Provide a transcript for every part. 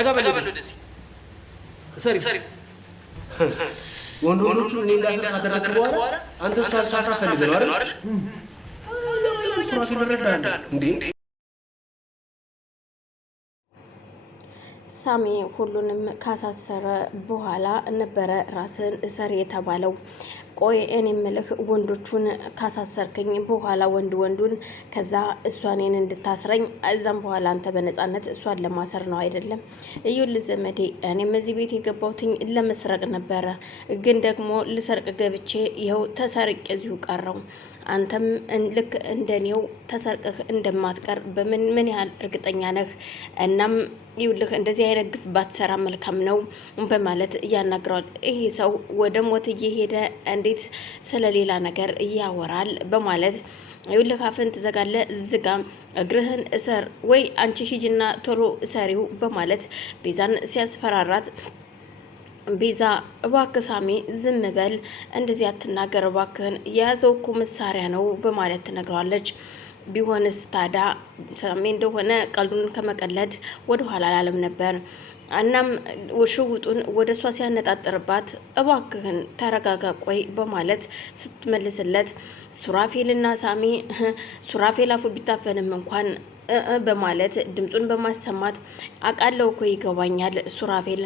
ተቀበል ወደዚህ ሰሪ ወንዶቹ እኔ እንዳሰራደረኩ በኋላ አንተ እሷ ፈልገህ ነው አይደል? ሱራፌል ረዳህ እንዴ? ሳሚ ሁሉንም ካሳሰረ በኋላ ነበረ ራስን እሰር የተባለው። ቆይ እኔ ምልህ ወንዶቹን ካሳሰርክኝ በኋላ ወንዱን ከዛ እሷኔን እንድታስረኝ እዛም በኋላ አንተ በነጻነት እሷን ለማሰር ነው አይደለም? እዩልህ ዘመዴ፣ እኔም እዚህ ቤት የገባሁትኝ ለመስረቅ ነበረ፣ ግን ደግሞ ልሰርቅ ገብቼ ይኸው ተሰርቄ እዚሁ ቀረው። አንተም ልክ እንደኔው ተሰርቀህ እንደማትቀር ምን ያህል እርግጠኛ ነህ? እናም ይውልህ እንደዚህ አይነት ግፍ ባትሰራ መልካም ነው በማለት ያናግረዋል። ይሄ ሰው ወደ ሞት እየሄደ እንዴት ስለሌላ ነገር ያወራል? በማለት ይውልህ አፍን ትዘጋለህ፣ ዝጋ፣ እግርህን እሰር ወይ አንቺ ሂጂና ቶሎ እሰሪው በማለት ቤዛን ሲያስፈራራት ቤዛ እባክህ ሳሚ ዝም በል፣ እንደዚህ አትናገር እባክህን፣ የያዘው እኮ መሳሪያ ነው በማለት ትነግረዋለች። ቢሆንስ ታዲያ ሳሚ እንደሆነ ቀልዱን ከመቀለድ ወደ ኋላ አላለም ነበር። እናም ሽውጡን ወደ እሷ ሲያነጣጥርባት እባክህን ተረጋጋ ቆይ በማለት ስትመልስለት ሱራፌልና ሳሚ ሱራፌል አፉ ቢታፈንም እንኳን በማለት ድምፁን በማሰማት አቃለው እኮ ይገባኛል ሱራፌል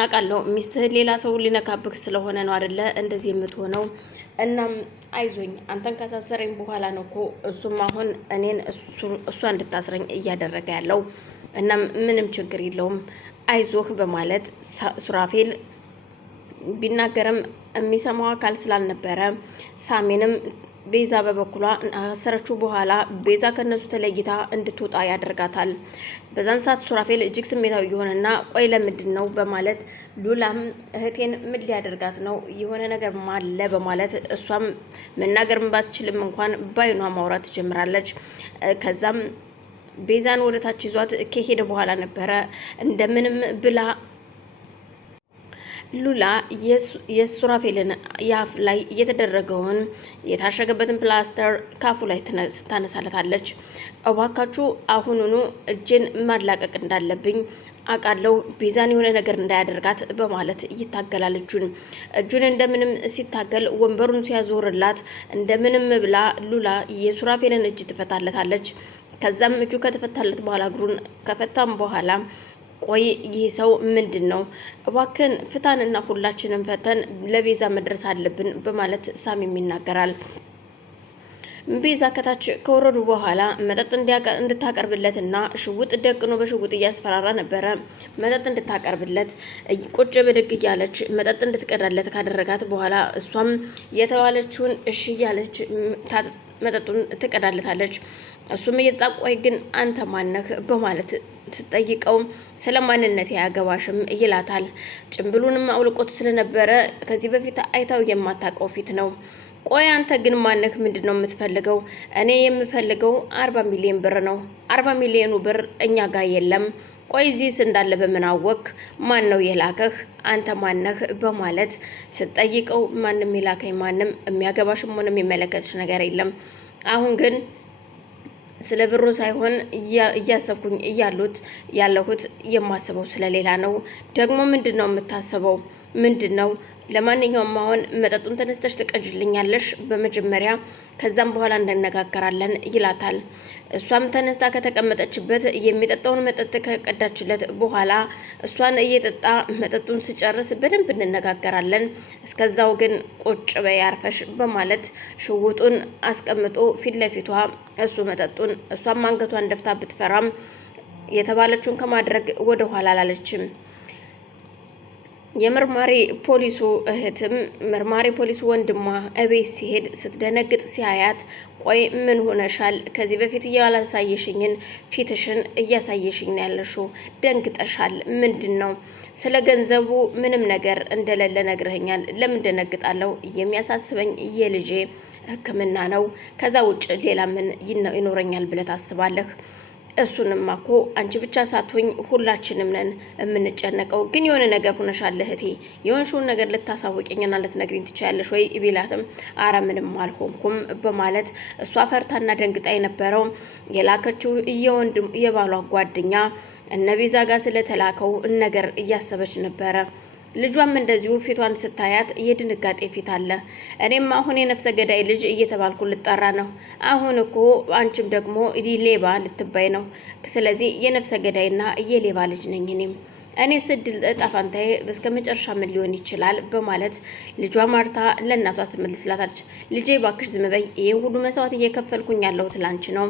አቃለው ሚስትህን ሌላ ሰው ሊነካብክ ስለሆነ ነው አይደለ እንደዚህ የምትሆነው። እናም አይዞኝ አንተን ካሳሰረኝ በኋላ ነው እኮ እሱም አሁን እኔን እሷ እንድታስረኝ እያደረገ ያለው። እናም ምንም ችግር የለውም አይዞህ በማለት ሱራፌል ቢናገርም የሚሰማው አካል ስላልነበረ ሳሚንም ቤዛ በበኩሏ አሰረችው በኋላ ቤዛ ከነሱ ተለይታ እንድትወጣ ያደርጋታል። በዛን ሰዓት ሱራፌል እጅግ ስሜታዊ የሆነና ቆይ ለምንድን ነው በማለት ሉላም እህቴን ምን ሊያደርጋት ነው የሆነ ነገር ማለ በማለት እሷም መናገር ባትችልም እንኳን ባይኗ ማውራት ትጀምራለች። ከዛም ቤዛን ወደ ታች ይዟት ከሄደ በኋላ ነበረ እንደምንም ብላ ሉላ የሱራፌልን ያፍ ላይ የተደረገውን የታሸገበትን ፕላስተር ካፉ ላይ ታነሳለታለች። እባካችሁ አሁኑኑ እጄን ማላቀቅ እንዳለብኝ አቃለው ቤዛን የሆነ ነገር እንዳያደርጋት በማለት ይታገላል። እጁን እንደምንም ሲታገል ወንበሩን ሲያዞርላት እንደምንም ብላ ሉላ የሱራፌልን እጅ ትፈታለታለች። ከዛም እጁ ከተፈታለት በኋላ እግሩን ከፈታም በኋላ ቆይ ይህ ሰው ምንድን ነው? እባክን ፍታንና ሁላችንም ፈተን ለቤዛ መድረስ አለብን በማለት ሳሚም ይናገራል። ቤዛ ከታች ከወረዱ በኋላ መጠጥ እንድታቀርብለትና ሽውጥ ደቅኖ በሽውጥ እያስፈራራ ነበረ። መጠጥ እንድታቀርብለት ቁጭ ብድግ እያለች መጠጥ እንድትቀዳለት ካደረጋት በኋላ እሷም የተባለችውን እሺ እያለች መጠጡን ትቀዳለታለች። እሱም እየተጣቆይ ግን አንተ ማነህ በማለት ስትጠይቀው ስለ ማንነት ያገባሽም ይላታል። ጭምብሉንም አውልቆት ስለነበረ ከዚህ በፊት አይታው የማታውቀው ፊት ነው። ቆይ አንተ ግን ማነህ? ምንድነው የምትፈልገው? እኔ የምፈልገው 40 ሚሊዮን ብር ነው። 40 ሚሊዮኑ ብር እኛ ጋር የለም። ቆይ እዚህስ እንዳለ በምን አወቅ? ማን ነው የላከህ? አንተ ማነህ? በማለት ስትጠይቀው ማንም የላከኝ ማንም የሚያገባሽም ሆነ የሚመለከትሽ ነገር የለም። አሁን ግን ስለ ብሩ ሳይሆን እያሰብኩኝ ያለሁት የማስበው ስለሌላ ነው። ደግሞ ምንድነው የምታስበው? ምንድነው? ለማንኛውም አሁን መጠጡን ተነስተሽ ትቀጅልኛለሽ በመጀመሪያ ከዛም በኋላ እንነጋገራለን ይላታል። እሷም ተነስታ ከተቀመጠችበት የሚጠጣውን መጠጥ ከቀዳችለት በኋላ እሷን እየጠጣ መጠጡን ስጨርስ በደንብ እንነጋገራለን፣ እስከዛው ግን ቁጭ በይ አርፈሽ በማለት ሽውጡን አስቀምጦ ፊት ለፊቷ እሱ መጠጡን እሷም አንገቷን ደፍታ ብትፈራም የተባለችውን ከማድረግ ወደ ኋላ አላለችም። የመርማሪ ፖሊሱ እህትም መርማሪ ፖሊሱ ወንድሟ እቤት ሲሄድ ስትደነግጥ ሲያያት ቆይ ምን ሆነሻል? ከዚህ በፊት ያላሳየሽኝን ፊትሽን እያሳየሽኝ ነው ያለሽው፣ ደንግጠሻል። ምንድነው? ስለ ገንዘቡ ምንም ነገር እንደሌለ ነግረኸኛል። ለምን ደነግጣለሁ? የሚያሳስበኝ የልጄ ሕክምና ነው። ከዛ ውጭ ሌላ ምን ይኖረኛል ብለህ ታስባለህ? እሱንማ እኮ አንቺ ብቻ ሳትሆኝ ሁላችንም ነን የምንጨነቀው። ግን የሆነ ነገር ሆነሻል እህቴ፣ የሆንሽውን ነገር ልታሳውቂኝና ልትነግሪኝ ትችያለሽ ወይ ቢላትም አረ ምንም አልሆንኩም በማለት እሷ ፈርታና ደንግጣ የነበረው የላከችው የባሏ ጓደኛ እነ ቤዛ ጋር ስለተላከው ነገር እያሰበች ነበረ። ልጇም እንደዚሁ ፊቷን ስታያት የድንጋጤ ፊት አለ። እኔም አሁን የነፍሰ ገዳይ ልጅ እየተባልኩ ልጠራ ነው። አሁን እኮ አንቺም ደግሞ ሌባ ልትባይ ነው። ስለዚህ የነፍሰ ገዳይና የሌባ ልጅ ነኝ እኔ ስድል ጣፋንታዬ እስከ መጨረሻ ምን ሊሆን ይችላል በማለት ልጇ ማርታ ለእናቷ ትመልስላታለች። ልጄ ባክሽ ዝም በይ፣ ይህን ሁሉ መስዋዕት እየከፈልኩኝ ያለሁት ላንቺ ነው።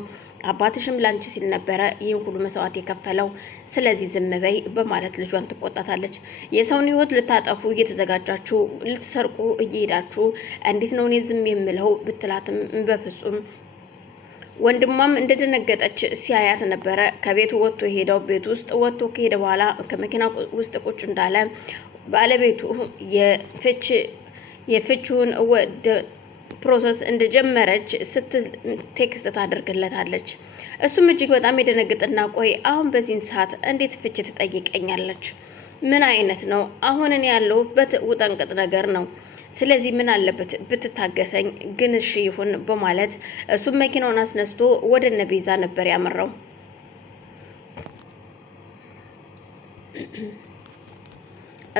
አባትሽም ላንቺ ሲል ነበረ ይህን ሁሉ መስዋዕት የከፈለው። ስለዚህ ዝም በይ በማለት ልጇን ትቆጣታለች። የሰውን ሕይወት ልታጠፉ እየተዘጋጃችሁ ልትሰርቁ እየሄዳችሁ እንዴት ነው እኔ ዝም የምለው ብትላትም በፍጹም ወንድሟም እንደደነገጠች ሲያያት ነበረ። ከቤቱ ወጥቶ ሄደው ቤት ውስጥ ወጥቶ ከሄደ በኋላ ከመኪና ውስጥ ቁጭ እንዳለ ባለቤቱ የፍቺውን ፕሮሰስ እንደጀመረች ቴክስት ታደርግለታለች። እሱም እጅግ በጣም የደነገጠና ቆይ አሁን በዚህን ሰዓት እንዴት ፍቺ ትጠይቀኛለች? ምን አይነት ነው? አሁን እኔ ያለሁበት ውጠንቅጥ ነገር ነው። ስለዚህ ምን አለበት ብትታገሰኝ፣ ግን እሺ ይሁን በማለት እሱም መኪናውን አስነስቶ ወደ እነ ቤዛ ነበር ያመራው።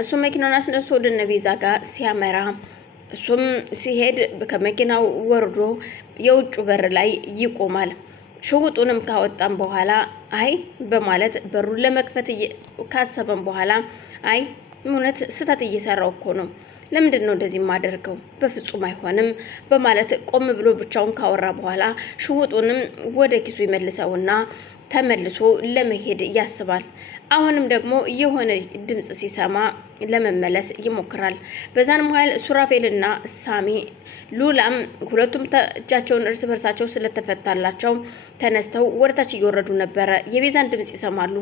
እሱም መኪናውን አስነስቶ ወደ እነ ቤዛ ጋር ሲያመራ እሱም ሲሄድ ከመኪናው ወርዶ የውጭ በር ላይ ይቆማል። ሽጉጡንም ካወጣም በኋላ አይ በማለት በሩን ለመክፈት ካሰበም በኋላ አይ እውነት ስህተት እየሰራው እኮ ነው፣ ለምንድን ነው እንደዚህ የማደርገው? በፍጹም አይሆንም በማለት ቆም ብሎ ብቻውን ካወራ በኋላ ሽጉጡንም ወደ ኪሱ ይመልሰውና ተመልሶ ለመሄድ ያስባል። አሁንም ደግሞ የሆነ ድምጽ ሲሰማ ለመመለስ ይሞክራል። በዛን መሃል ሱራፌልና ሳሚ ሉላም ሁለቱም እጃቸውን እርስ በርሳቸው ስለተፈታላቸው ተነስተው ወርታች እየወረዱ ነበረ። የቤዛን ድምጽ ይሰማሉ።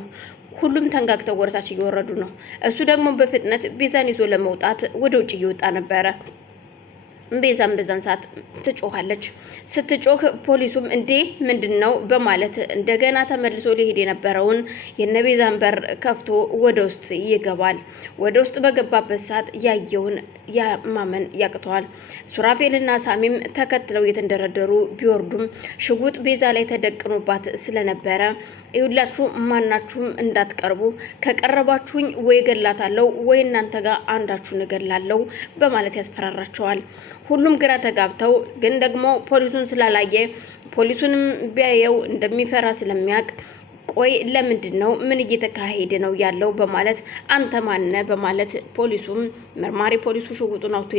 ሁሉም ተንጋግተው ወርታች እየወረዱ ነው። እሱ ደግሞ በፍጥነት ቤዛን ይዞ ለመውጣት ወደ ውጭ እየወጣ ነበረ። ቤዛም በዛን ሰዓት ትጮኻለች። ስትጮህ ፖሊሱም እንዴ ምንድነው በማለት እንደገና ተመልሶ ሊሄድ የነበረውን የነቤዛን በር ከፍቶ ወደ ውስጥ ይገባል። ወደ ውስጥ በገባበት ሰዓት ያየውን ማመን ያቅተዋል። ሱራፌልና ሳሚም ተከትለው እየተንደረደሩ ቢወርዱም ሽጉጥ ቤዛ ላይ ተደቅኖባት ስለነበረ ይሁላችሁ ማናችሁም እንዳትቀርቡ፣ ከቀረባችሁኝ ወይ ገላታለሁ ወይ እናንተ ጋር አንዳችሁን እገላለሁ በማለት ያስፈራራቸዋል። ሁሉም ግራ ተጋብተው ግን ደግሞ ፖሊሱን ስላላየ ፖሊሱንም ቢያየው እንደሚፈራ ስለሚያውቅ ቆይ ለምንድን ነው ምን እየተካሄደ ነው ያለው በማለት አንተ ማነ በማለት ፖሊሱም መርማሪ ፖሊሱ ሽጉጡን አውጥቶ